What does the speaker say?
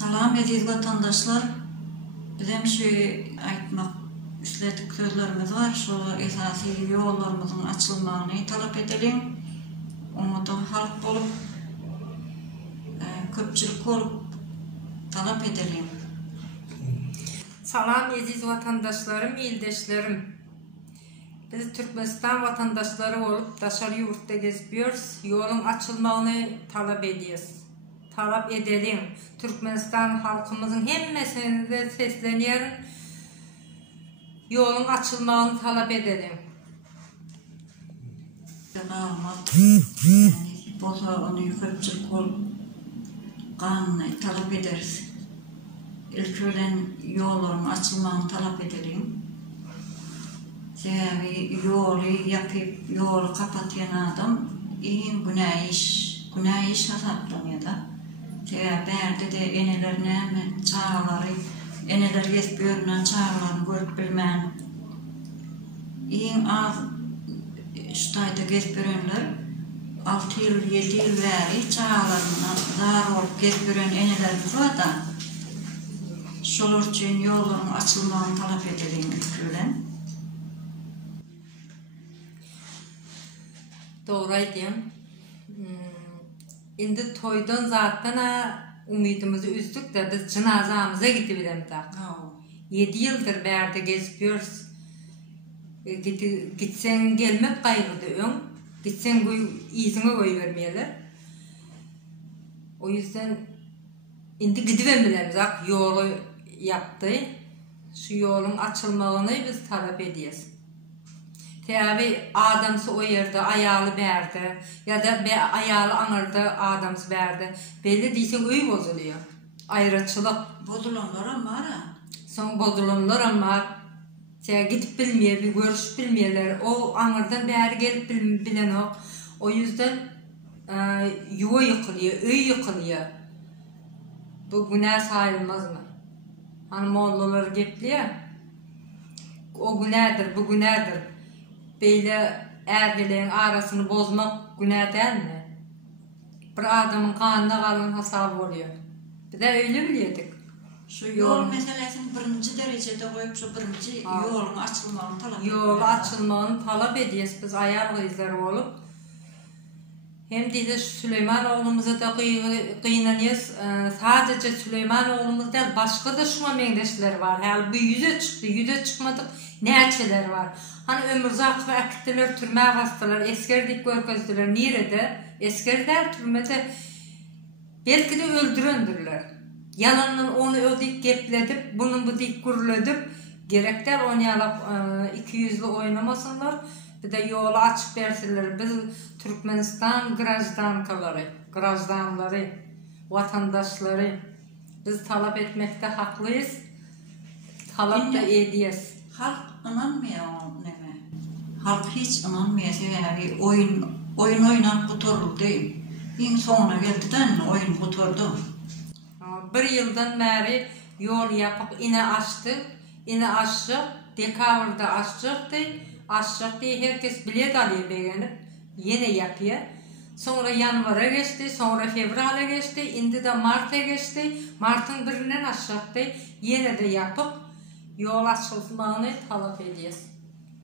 Salam aziz vatandaşlar. Bizim aytmak istedik sözlerimiz var. Şu esasi yollarımızın açılmasını talep edelim. Umudu halk olup, köpçülük olup talep edelim. Salam aziz vatandaşlarım, ildeşlerim. Biz Türkmenistan vatandaşları olup daşarı yurtta geziyoruz. Yolun açılmasını talep ediyoruz. Talep edelim. Türkmenistan halkımızın hemmesine de sesleniyorum. Yolun açılmasını talep edelim. Yani boza onu köpçülük olup kanunu talep ederiz. İlk ölen yolların açılmasını talep edelim. Yolu yapıp yolu kapatayan adam iyi günah iş hesaplanıyor da. Berde de enelerine çağları, eneler geçbiyorlar çağlarını görüp bilmeyen. İyi az şutayda geçbiyorlar. 6 yıl, 7 yıl veri çağlarına zar olup geçbiren enelerimiz var da. Şolur için yolların açılmasını talep edelim ülkeden. Doğraydım. Şimdi toydan zaten umudumuzu üzdük de biz cenazamıza gidebilirim de. 7 yıldır berde geziyoruz. Gitsen gelmek kaygıdı. Gitsen izine koy vermeyeler. O yüzden şimdi gidebiliriz. Yolu yaptı. Şu yolun açılmasını biz talep ediyoruz. Tabi adamsı o yerde ayalı berdi ya da ayalı anırdı adamsı berdi. Belli değilse öy bozuluyor. Ayrıçılık. Bozulanlar ama Son bozulanlar ama gidip bilmiyor, bir görüşüp bilmiyorlar. O anırdan beri gelip bilen o. O yüzden yuva yıkılıyor, öy yıkılıyor. Bu günah sayılmaz mı? Hani mollaları gepliyor. O günahdır, bu günahdır. Böyle erkeklerin arasını bozmak günah değil mi? Bir adamın kanına kalan hesabı oluyor. Bir de öyle biliyorduk. Şu yol meselesini birinci derecede koyup şu birinci yolun açılmasını talep ediyoruz. Yol açılmasını talep ediyoruz biz ayar kızları olup. Hem de Süleyman oğlumuza da kıynanıyoruz. Sadece Süleyman oğlumuz değil, başka da şuna mendeşler var. Yani bu yüze çıktı, yüze çıkmadık neçeler var. Hani ömürzak ve akittiler, türmeye bastılar, eskerdik görközdüler. Nerede? Eskerler türmede belki de öldüründürler. Yanından onu ödük gepledip, bunu bu dik gürledip, gerekler oynayalap 200'lü oynamasınlar. Bir de yolu açıp versinler. Biz Türkmenistan grajdanları, vatandaşları biz talep etmekte haklıyız. Talep de ediyoruz. Halk inanmıyor neme. Halk hiç inanmıyor. Yani oyun oynak butorlu değil. En sonuna geldiğinden oyun butordu. Bir yıldan beri yol yapıp ine açtık. İne açtık. Dekavr'da açtık diye. Açtık diye herkes bilet alıyor beğenip. Yine yapıyor. Sonra yanvara geçti. Sonra fevrale geçti. Indi de Mart'a geçti. Mart'ın birinden açtık diye. Yine de yapıp yol açılmasını talep ediyoruz.